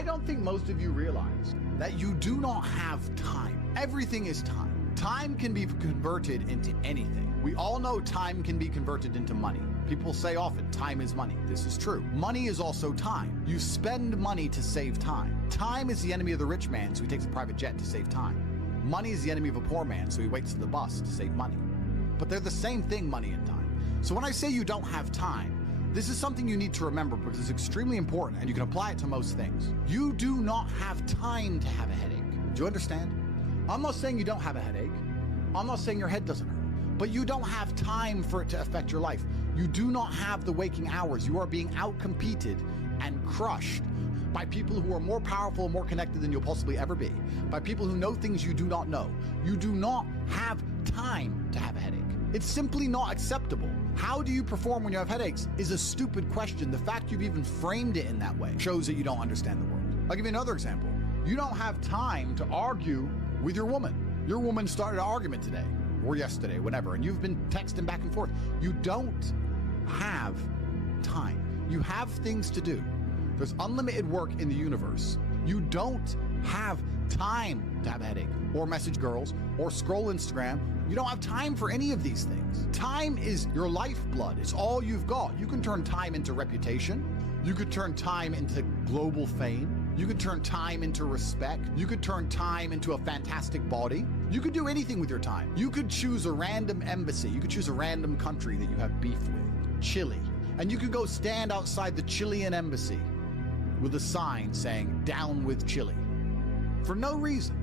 I don't think most of you realize that you do not have time. Everything is time. Time can be converted into anything. We all know time can be converted into money. People say often, time is money. This is true. Money is also time. You spend money to save time. Time is the enemy of the rich man, so he takes a private jet to save time. Money is the enemy of a poor man, so he waits for the bus to save money. But they're the same thing, money and time. So when I say you don't have time, this is something you need to remember because it's extremely important and you can apply it to most things. You do not have time to have a headache. Do you understand? I'm not saying you don't have a headache. I'm not saying your head doesn't hurt. But you don't have time for it to affect your life. You do not have the waking hours. You are being outcompeted and crushed by people who are more powerful and more connected than you'll possibly ever be. By people who know things you do not know. You do not have time to have a headache. It's simply not acceptable. How do you perform when you have headaches is a stupid question. The fact you've even framed it in that way shows that you don't understand the world. I'll give you another example. You don't have time to argue with your woman. Your woman started an argument today or yesterday, whatever, and you've been texting back and forth. You don't have time. You have things to do. There's unlimited work in the universe. You don't have time to have a headache or message girls or scroll Instagram. You don't have time for any of these things. Time is your lifeblood. It's all you've got. You can turn time into reputation. You could turn time into global fame. You could turn time into respect. You could turn time into a fantastic body. You could do anything with your time. You could choose a random embassy. You could choose a random country that you have beef with, Chile, and you could go stand outside the Chilean embassy with a sign saying, "Down with Chile," for no reason.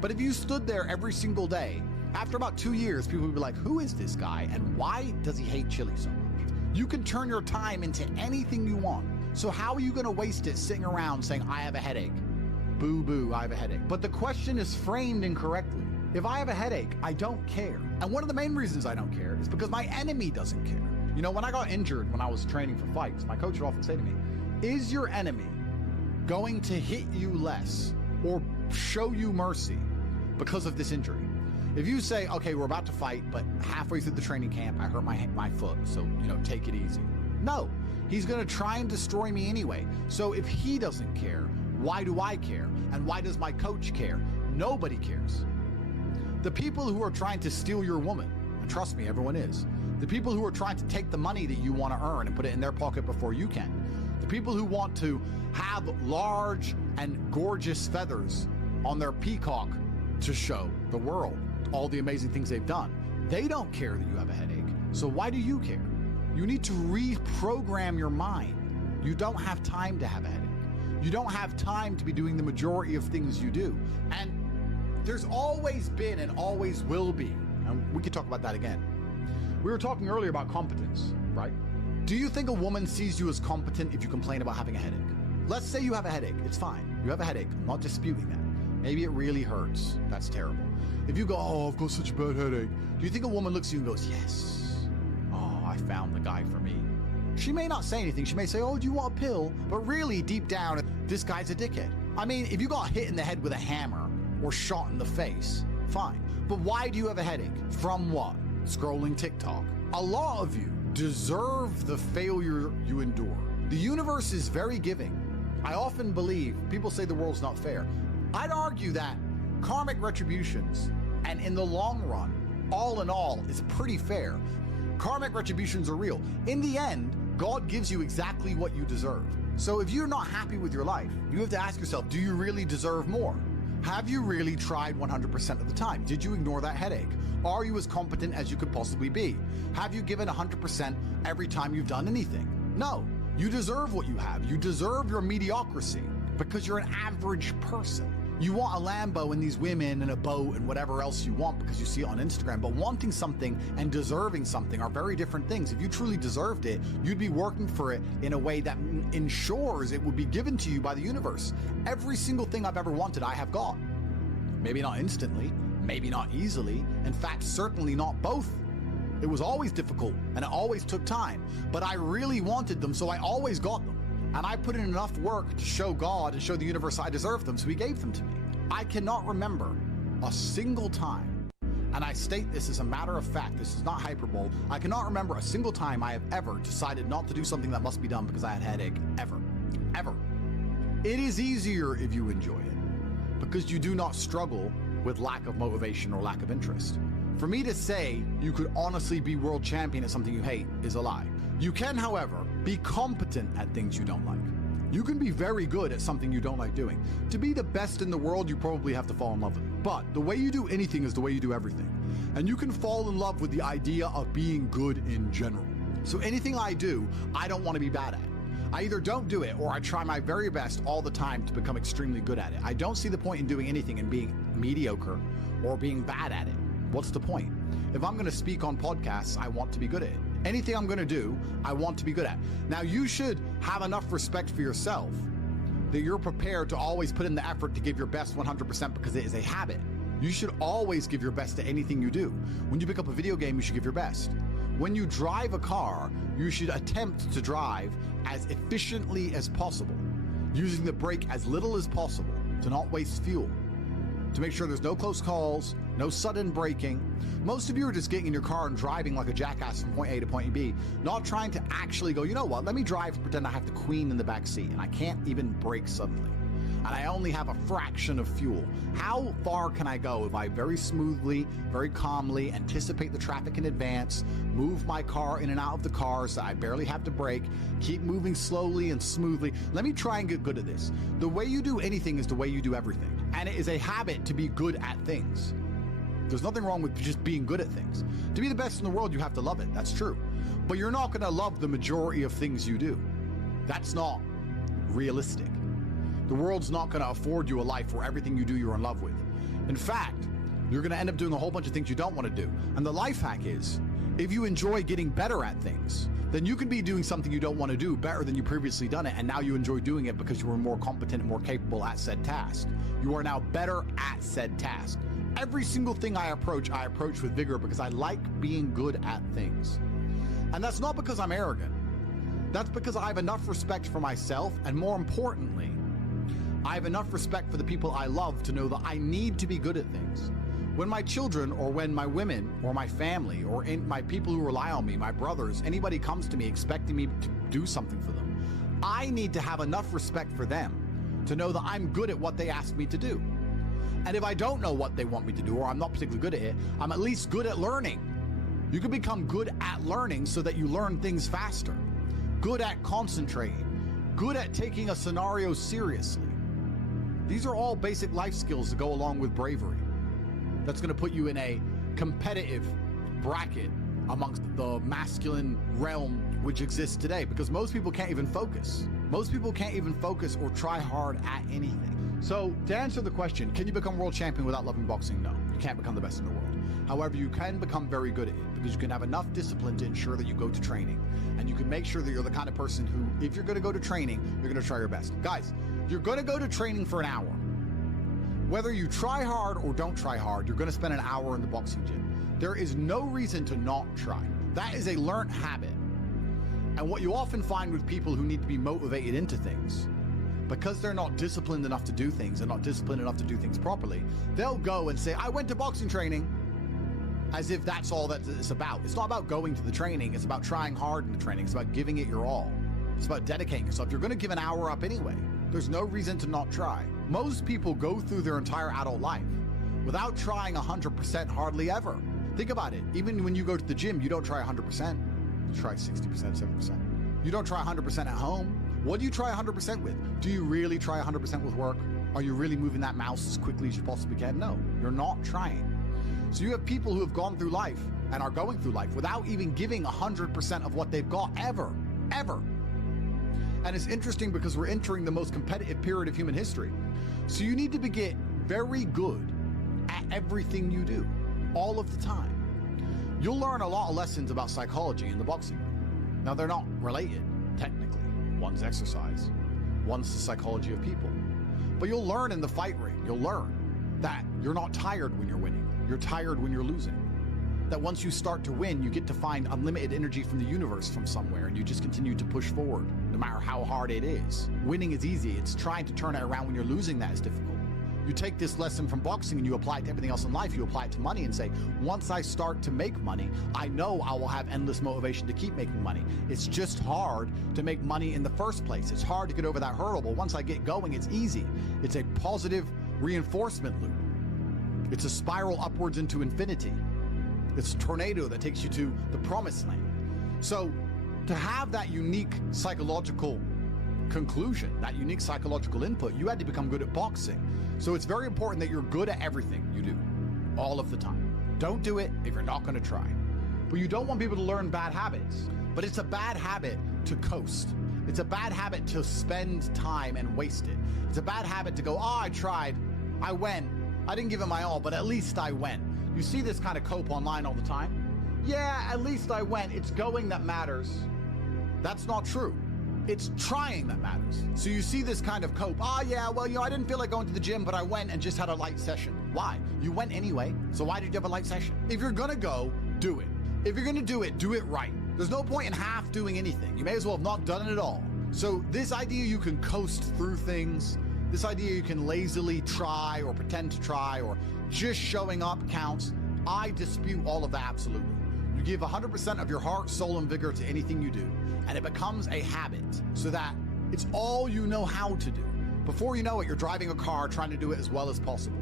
But if you stood there every single day, after about 2 years, people would be like, who is this guy and why does he hate Chile so much? You can turn your time into anything you want. So how are you going to waste it sitting around saying, I have a headache? Boo boo, I have a headache. But the question is framed incorrectly. If I have a headache, I don't care. And one of the main reasons I don't care is because my enemy doesn't care. You know, when I got injured when I was training for fights, my coach would often say to me, is your enemy going to hit you less or show you mercy because of this injury? If you say, okay, we're about to fight, but halfway through the training camp, I hurt my foot, so, take it easy. No, he's going to try and destroy me anyway. So if he doesn't care, why do I care? And why does my coach care? Nobody cares. The people who are trying to steal your woman, and trust me, everyone is. The people who are trying to take the money that you want to earn and put it in their pocket before you can. The people who want to have large and gorgeous feathers on their peacock to show the world all the amazing things they've done. They don't care that you have a headache. So why do you care? You need to reprogram your mind. You don't have time to have a headache. You don't have time to be doing the majority of things you do. And there's always been and always will be, and we could talk about that again. We were talking earlier about competence, right? Do you think a woman sees you as competent if you complain about having a headache? Let's say you have a headache. It's fine. You have a headache. I'm not disputing that. Maybe it really hurts. That's terrible. If you go, oh, I've got such a bad headache, do you think a woman looks at you and goes, yes, oh, I found the guy for me? She may not say anything. She may say, oh, do you want a pill? But really, deep down, this guy's a dickhead. I mean, if you got hit in the head with a hammer or shot in the face, fine. But why do you have a headache? From what? Scrolling TikTok. A lot of you deserve the failure you endure. The universe is very giving. I often believe, people say the world's not fair. I'd argue that karmic retributions, and in the long run, all in all, is pretty fair. Karmic retributions are real. In the end, God gives you exactly what you deserve. So if you're not happy with your life, you have to ask yourself, do you really deserve more? Have you really tried 100% of the time? Did you ignore that headache? Are you as competent as you could possibly be? Have you given 100% every time you've done anything? No, you deserve what you have. You deserve your mediocrity because you're an average person. You want a Lambo and these women and a boat and whatever else you want because you see it on Instagram, but wanting something and deserving something are very different things. If you truly deserved it, you'd be working for it in a way that ensures it would be given to you by the universe. Every single thing I've ever wanted, I have got. Maybe not instantly, maybe not easily, in fact, certainly not both. It was always difficult and it always took time, but I really wanted them, so I always got them. And I put in enough work to show God and show the universe I deserved them, so he gave them to me. I cannot remember a single time, and I state this as a matter of fact, this is not hyperbole, I cannot remember a single time I have ever decided not to do something that must be done because I had a headache, ever, ever. It is easier if you enjoy it, because you do not struggle with lack of motivation or lack of interest. For me to say you could honestly be world champion at something you hate is a lie. You can, however, be competent at things you don't like. You can be very good at something you don't like doing. To be the best in the world, you probably have to fall in love with it. But the way you do anything is the way you do everything. And you can fall in love with the idea of being good in general. So anything I do, I don't want to be bad at. I either don't do it or I try my very best all the time to become extremely good at it. I don't see the point in doing anything and being mediocre or being bad at it. What's the point? If I'm going to speak on podcasts, I want to be good at it. Anything I'm going to do, I want to be good at. Now, you should have enough respect for yourself that you're prepared to always put in the effort to give your best 100% because it is a habit. You should always give your best to anything you do. When you pick up a video game, you should give your best. When you drive a car, you should attempt to drive as efficiently as possible, using the brake as little as possible to not waste fuel, to make sure there's no close calls, no sudden braking. Most of you are just getting in your car and driving like a jackass from point A to point B, not trying to actually go, you know what, let me drive and pretend I have the queen in the back seat and I can't even brake suddenly. And I only have a fraction of fuel. How far can I go if I very smoothly, very calmly anticipate the traffic in advance, move my car in and out of the car so I barely have to brake, keep moving slowly and smoothly? Let me try and get good at this. The way you do anything is the way you do everything. And it is a habit to be good at things. There's nothing wrong with just being good at things. To be the best in the world, you have to love it. That's true. But you're not going to love the majority of things you do. That's not realistic. The world's not going to afford you a life where everything you do you're in love with. In fact, you're going to end up doing a whole bunch of things you don't want to do. And the life hack is, if you enjoy getting better at things, then you can be doing something you don't want to do better than you previously done it, and now you enjoy doing it because you were more competent and more capable at said task. You are now better at said task. Every single thing I approach with vigor because I like being good at things. And that's not because I'm arrogant. That's because I have enough respect for myself, and more importantly, I have enough respect for the people I love to know that I need to be good at things. When my children, or when my women, or my family, or my people who rely on me, my brothers, anybody comes to me expecting me to do something for them, I need to have enough respect for them to know that I'm good at what they ask me to do. And if I don't know what they want me to do, or I'm not particularly good at it, I'm at least good at learning. You can become good at learning so that you learn things faster. Good at concentrating. Good at taking a scenario seriously. These are all basic life skills that go along with bravery. That's going to put you in a competitive bracket amongst the masculine realm which exists today, because most people can't even focus. Most people can't even focus or try hard at anything. So to answer the question, can you become world champion without loving boxing? No, you can't become the best in the world. However, you can become very good at it because you can have enough discipline to ensure that you go to training, and you can make sure that you're the kind of person who, if you're going to go to training, you're going to try your best. Guys, you're going to go to training for an hour. Whether you try hard or don't try hard, you're going to spend an hour in the boxing gym. There is no reason to not try. That is a learned habit. And what you often find with people who need to be motivated into things, because they're not disciplined enough to do things and not disciplined enough to do things properly, they'll go and say, I went to boxing training, as if that's all that it's about. It's not about going to the training. It's about trying hard in the training. It's about giving it your all. It's about dedicating yourself. You're going to give an hour up anyway. There's no reason to not try. Most people go through their entire adult life without trying 100% hardly ever. Think about it. Even when you go to the gym, you don't try 100%. You try 60%, 70%. You don't try 100% at home. What do you try 100% with? Do you really try 100% with work? Are you really moving that mouse as quickly as you possibly can? No, you're not trying. So you have people who have gone through life and are going through life without even giving 100% of what they've got ever. And it's interesting because we're entering the most competitive period of human history. So you need to get very good at everything you do, all of the time. You'll learn a lot of lessons about psychology in the boxing room. Now, they're not related, technically. One's exercise, one's the psychology of people. But you'll learn in the fight ring, you'll learn that you're not tired when you're winning. You're tired when you're losing. That once you start to win, you get to find unlimited energy from the universe from somewhere, and you just continue to push forward, no matter how hard it is. Winning is easy. It's trying to turn it around when you're losing that is difficult. You take this lesson from boxing and you apply it to everything else in life. You apply it to money and say, once I start to make money, I know I will have endless motivation to keep making money. It's just hard to make money in the first place. It's hard to get over that hurdle, but once I get going, it's easy. It's a positive reinforcement loop. It's a spiral upwards into infinity. It's a tornado that takes you to the promised land. So to have that unique psychological conclusion, that unique psychological input, you had to become good at boxing. So it's very important that you're good at everything you do, all of the time. Don't do it if you're not going to try. But you don't want people to learn bad habits. But it's a bad habit to coast. It's a bad habit to spend time and waste it. It's a bad habit to go, oh, I tried, I went, I didn't give it my all, but at least I went. You see this kind of cope online all the time. Yeah, at least I went. It's going that matters. That's not true. It's trying that matters. So you see this kind of cope. Ah, yeah, well, I didn't feel like going to the gym, but I went and just had a light session. Why? You went anyway, so why did you have a light session? If you're gonna go, do it. If you're gonna do it right. There's no point in half doing anything. You may as well have not done it at all. So this idea you can coast through things, this idea you can lazily try or pretend to try or just showing up counts, I dispute all of that absolutely. You give 100% of your heart, soul, and vigor to anything you do, and it becomes a habit so that it's all you know how to do. Before you know it, you're driving a car trying to do it as well as possible.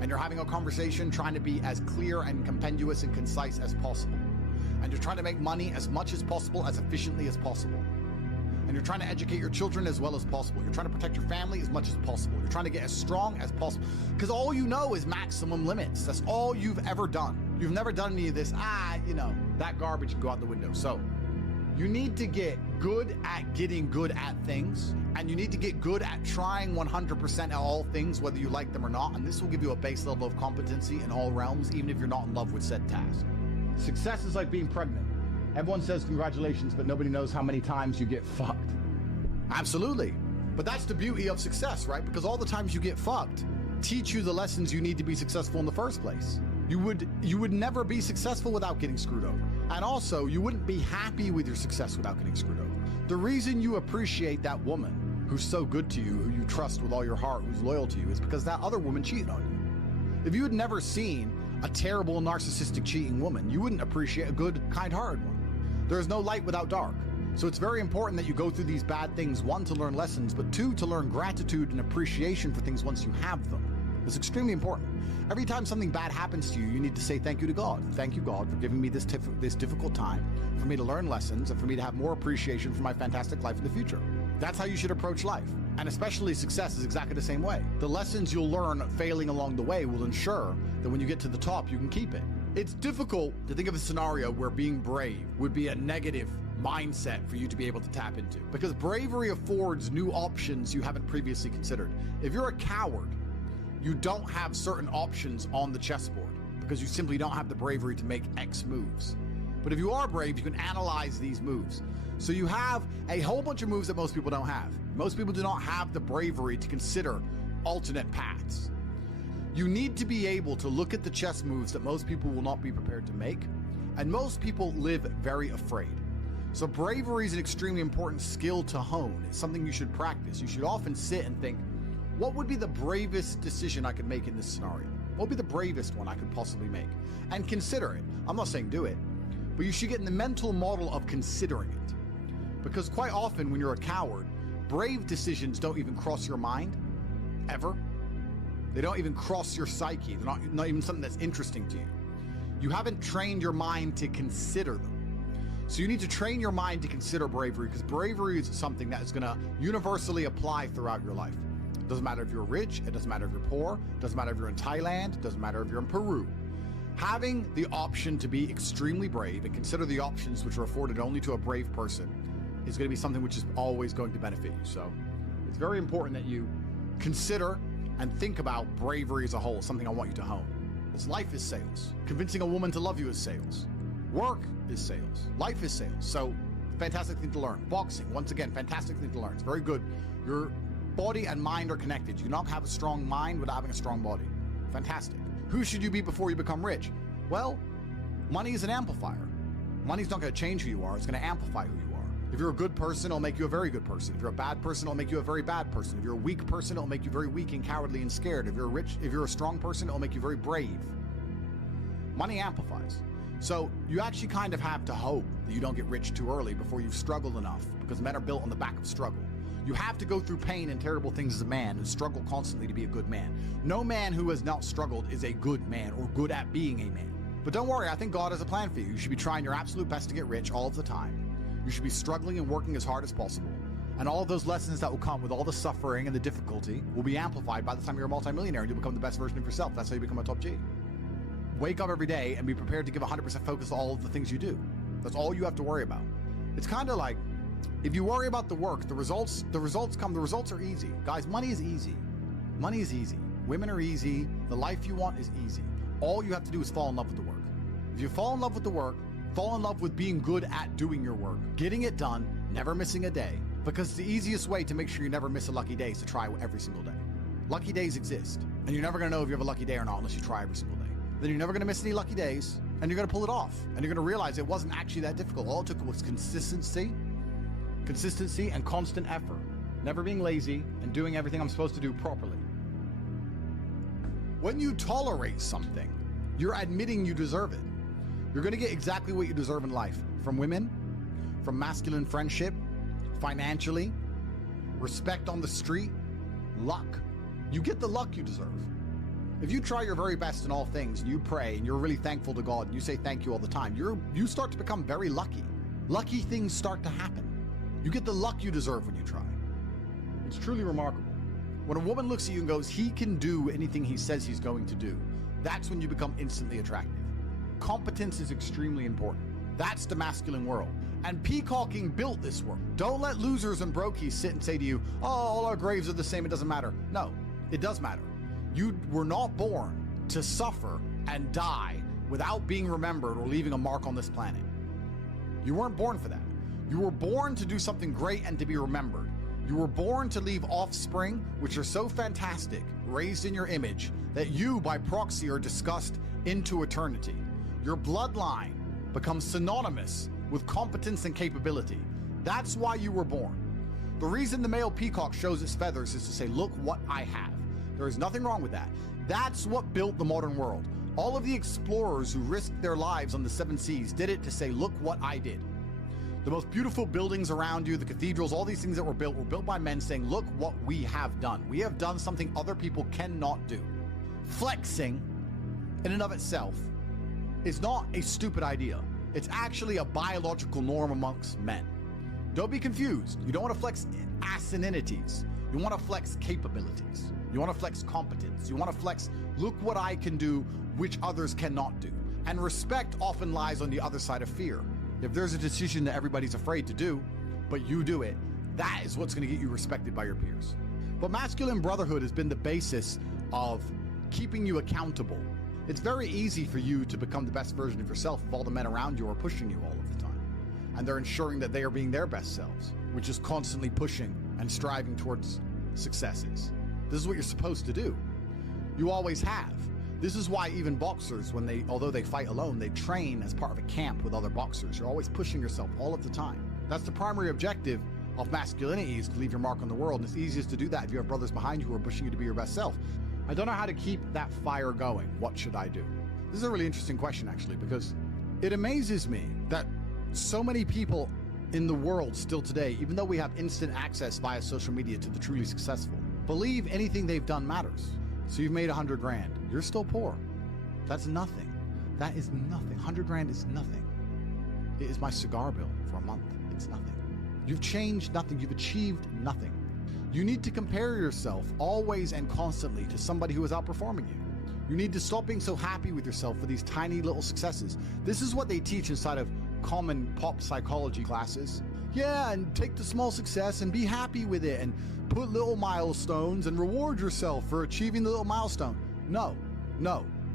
And you're having a conversation trying to be as clear and compendious and concise as possible. And you're trying to make money as much as possible, as efficiently as possible. And you're trying to educate your children as well as possible. You're trying to protect your family as much as possible. You're trying to get as strong as possible. Because all you know is maximum limits. That's all you've ever done. You've never done any of this, that garbage can go out the window. So you need to get good at getting good at things, and you need to get good at trying 100% at all things, whether you like them or not. And this will give you a base level of competency in all realms, even if you're not in love with said task. Success is like being pregnant. Everyone says congratulations, but nobody knows how many times you get fucked. Absolutely. But that's the beauty of success, right? Because all the times you get fucked teach you the lessons you need to be successful in the first place. You would never be successful without getting screwed over. And also, you wouldn't be happy with your success without getting screwed over. The reason you appreciate that woman who's so good to you, who you trust with all your heart, who's loyal to you, is because that other woman cheated on you. If you had never seen a terrible, narcissistic, cheating woman, you wouldn't appreciate a good, kind-hearted one. There is no light without dark. So it's very important that you go through these bad things, one, to learn lessons, but two, to learn gratitude and appreciation for things once you have them. It's extremely important. Every time something bad happens to you, you need to say thank you to God. Thank you, God, for giving me this difficult time, for me to learn lessons, and for me to have more appreciation for my fantastic life in the future. That's how you should approach life. And especially success is exactly the same way. The lessons you'll learn failing along the way will ensure that when you get to the top, you can keep it. It's difficult to think of a scenario where being brave would be a negative mindset for you to be able to tap into, because bravery affords new options you haven't previously considered. If you're a coward, you don't have certain options on the chessboard because you simply don't have the bravery to make X moves. But if you are brave, you can analyze these moves. So you have a whole bunch of moves that most people don't have. Most people do not have the bravery to consider alternate paths. You need to be able to look at the chess moves that most people will not be prepared to make, and most people live very afraid. So bravery is an extremely important skill to hone. It's something you should practice. You should often sit and think, what would be the bravest decision I could make in this scenario? What would be the bravest one I could possibly make? And consider it. I'm not saying do it, but you should get in the mental model of considering it. Because quite often when you're a coward, brave decisions don't even cross your mind, ever. They don't even cross your psyche. They're not even something that's interesting to you. You haven't trained your mind to consider them. So you need to train your mind to consider bravery, because bravery is something that is going to universally apply throughout your life. It doesn't matter if you're rich, it doesn't matter if you're poor, it doesn't matter if you're in Thailand, it doesn't matter if you're in Peru. Having the option to be extremely brave and consider the options which are afforded only to a brave person is going to be something which is always going to benefit you. So it's very important that you consider and think about bravery as a whole, something I want you to hone. Because life is sales. Convincing a woman to love you is sales. Work is sales. Life is sales. So fantastic thing to learn. Boxing, once again, fantastic thing to learn. It's very good. Your body and mind are connected. You cannot have a strong mind without having a strong body. Fantastic. Who should you be before you become rich? Well, money is an amplifier. Money's not going to change who you are. It's going to amplify who you are. If you're a good person, it'll make you a very good person. If you're a bad person, it'll make you a very bad person. If you're a weak person, it'll make you very weak and cowardly and scared. If you're a strong person, it'll make you very brave. Money amplifies. So you actually kind of have to hope that you don't get rich too early before you've struggled enough, because men are built on the back of struggle. You have to go through pain and terrible things as a man and struggle constantly to be a good man. No man who has not struggled is a good man or good at being a man. But don't worry, I think God has a plan for you. You should be trying your absolute best to get rich all of the time. You should be struggling and working as hard as possible. And all of those lessons that will come with all the suffering and the difficulty will be amplified by the time you're a multimillionaire and you'll become the best version of yourself. That's how you become a top G. Wake up every day and be prepared to give 100% focus to all of the things you do. That's all you have to worry about. It's kind of like, if you worry about the work, the results come. The results are easy. Guys, money is easy. Money is easy. Women are easy. The life you want is easy. All you have to do is fall in love with the work. If you fall in love with the work, fall in love with being good at doing your work, getting it done, never missing a day, because the easiest way to make sure you never miss a lucky day is to try every single day. Lucky days exist, and you're never gonna know if you have a lucky day or not unless you try every single day. Then you're never gonna miss any lucky days, and you're gonna pull it off, and you're gonna realize it wasn't actually that difficult. All it took was consistency and constant effort, never being lazy and doing everything I'm supposed to do properly. When you tolerate something, you're admitting you deserve it. You're gonna get exactly what you deserve in life, from women, from masculine friendship, financially, respect on the street, luck. You get the luck you deserve. If you try your very best in all things, and you pray, and you're really thankful to God, and you say thank you all the time, you start to become very lucky. Lucky things start to happen. You get the luck you deserve when you try. It's truly remarkable. When a woman looks at you and goes, he can do anything he says he's going to do, that's when you become instantly attractive. Competence is extremely important. That's the masculine world. And peacocking built this world. Don't let losers and brokies sit and say to you, oh, all our graves are the same, it doesn't matter. No, it does matter. You were not born to suffer and die without being remembered or leaving a mark on this planet. You weren't born for that. You were born to do something great and to be remembered. You were born to leave offspring, which are so fantastic, raised in your image, that you, by proxy, are discussed into eternity. Your bloodline becomes synonymous with competence and capability. That's why you were born. The reason the male peacock shows its feathers is to say, look what I have. There is nothing wrong with that. That's what built the modern world. All of the explorers who risked their lives on the 7 seas did it to say, look what I did. The most beautiful buildings around you, the cathedrals, all these things that were built by men saying, look what we have done. We have done something other people cannot do. Flexing, in and of itself, is not a stupid idea. It's actually a biological norm amongst men. Don't be confused. You don't want to flex asininities. You want to flex capabilities. You want to flex competence. You want to flex, look what I can do, which others cannot do. And respect often lies on the other side of fear. If there's a decision that everybody's afraid to do, but you do it, that is what's going to get you respected by your peers. But masculine brotherhood has been the basis of keeping you accountable. It's very easy for you to become the best version of yourself if all the men around you are pushing you all of the time. And they're ensuring that they are being their best selves, which is constantly pushing and striving towards successes. This is what you're supposed to do. You always have. This is why even boxers, although they fight alone, they train as part of a camp with other boxers. You're always pushing yourself all of the time. That's the primary objective of masculinity, is to leave your mark on the world. And it's easiest to do that if you have brothers behind you who are pushing you to be your best self. I don't know how to keep that fire going. What should I do? This is a really interesting question, actually, because it amazes me that so many people in the world still today, even though we have instant access via social media to the truly successful, believe anything they've done matters. So you've made 100 grand. You're still poor. That's nothing. That is nothing. 100 grand is nothing. It is my cigar bill for a month. It's nothing. You've changed nothing. You've achieved nothing. You need to compare yourself always and constantly to somebody who is outperforming you. You need to stop being so happy with yourself for these tiny little successes. This is what they teach inside of common pop psychology classes. Yeah, and take the small success and be happy with it and put little milestones and reward yourself for achieving the little milestone. No,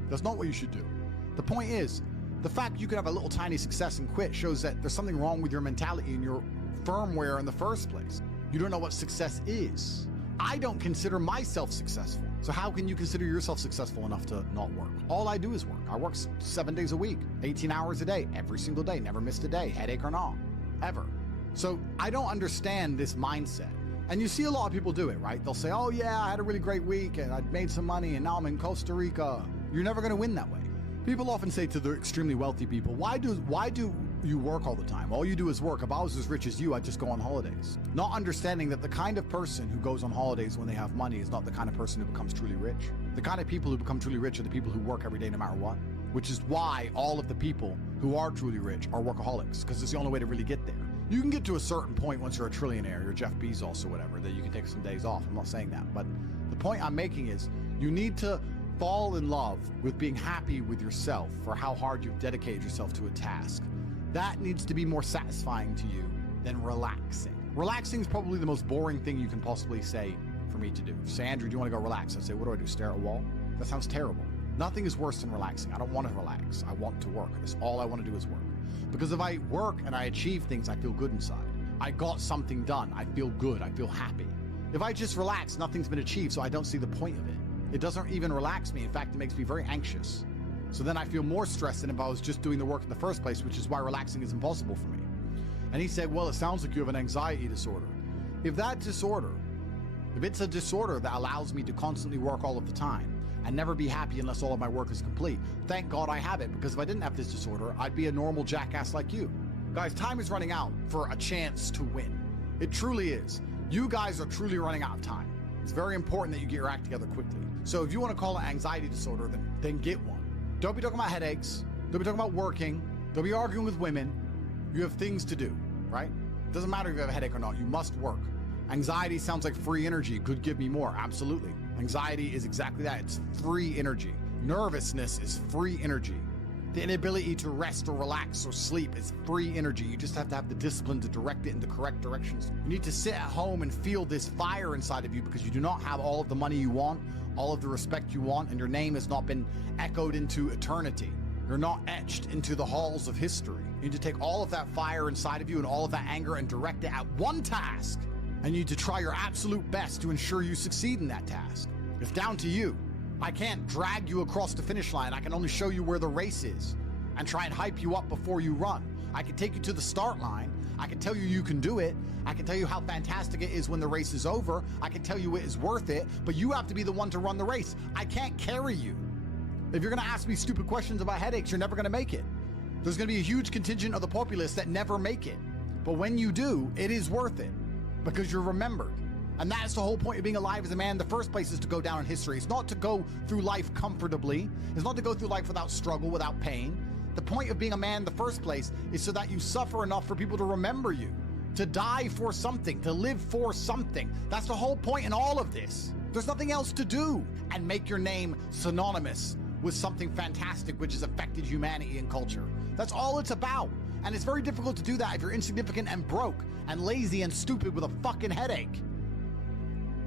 that's not what you should do. The point is, the fact you could have a little tiny success and quit shows that there's something wrong with your mentality and your firmware in the first place. You don't know what success is. I don't consider myself successful. So how can you consider yourself successful enough to not work? All I do is work. I work 7 days a week, 18 hours a day, every single day, never missed a day, headache or not, ever. So I don't understand this mindset. And you see a lot of people do it, right? They'll say, oh yeah, I had a really great week and I made some money and now I'm in Costa Rica. You're never gonna win that way. People often say to the extremely wealthy people, why do you work all the time? All you do is work. If I was as rich as you, I'd just go on holidays. Not understanding that the kind of person who goes on holidays when they have money is not the kind of person who becomes truly rich. The kind of people who become truly rich are the people who work every day no matter what, which is why all of the people who are truly rich are workaholics, because it's the only way to really get there. You can get to a certain point once you're a trillionaire, you're Jeff Bezos or whatever, that you can take some days off. I'm not saying that, but the point I'm making is you need to fall in love with being happy with yourself for how hard you've dedicated yourself to a task. That needs to be more satisfying to you than relaxing. Relaxing is probably the most boring thing you can possibly say for me to do. Say, Andrew, do you want to go relax? I say, what do I do, stare at a wall? That sounds terrible. Nothing is worse than relaxing. I don't want to relax. I want to work. That's all I want to do is work. Because if I work and I achieve things, I feel good inside. I got something done. I feel good. I feel happy. If I just relax, nothing's been achieved, so I don't see the point of it. It doesn't even relax me. In fact, it makes me very anxious. So then I feel more stressed than if I was just doing the work in the first place, which is why relaxing is impossible for me. And he said, well, it sounds like you have an anxiety disorder. If it's a disorder that allows me to constantly work all of the time and never be happy unless all of my work is complete, thank God I have it, because if I didn't have this disorder, I'd be a normal jackass like you. Guys, time is running out for a chance to win. It truly is. You guys are truly running out of time. It's very important that you get your act together quickly. So if you want to call it anxiety disorder, then get one. Don't be talking about headaches. Don't be talking about working. Don't be arguing with women. You have things to do, right? It doesn't matter if you have a headache or not. You must work. Anxiety sounds like free energy. Could give me more. Absolutely. Anxiety is exactly that. It's free energy. Nervousness is free energy. The inability to rest or relax or sleep is free energy. You just have to have the discipline to direct it in the correct directions. You need to sit at home and feel this fire inside of you because you do not have all of the money you want, all of the respect you want, and your name has not been echoed into eternity. You're not etched into the halls of history. You need to take all of that fire inside of you and all of that anger and direct it at one task. And you need to try your absolute best to ensure you succeed in that task. It's down to you. I can't drag you across the finish line. I can only show you where the race is and try and hype you up before you run. I can take you to the start line. I can tell you you can do it. I can tell you how fantastic it is when the race is over. I can tell you it is worth it, but you have to be the one to run the race. I can't carry you. If you're gonna ask me stupid questions about headaches, you're never gonna make it. There's gonna be a huge contingent of the populace that never make it. But when you do, it is worth it because you're remembered. And that's the whole point of being alive as a man in the first place, is to go down in history. It's not to go through life comfortably. It's not to go through life without struggle, without pain. The point of being a man in the first place is so that you suffer enough for people to remember you, to die for something, to live for something. That's the whole point in all of this. There's nothing else to do, and make your name synonymous with something fantastic which has affected humanity and culture. That's all it's about. And it's very difficult to do that if you're insignificant and broke and lazy and stupid with a fucking headache.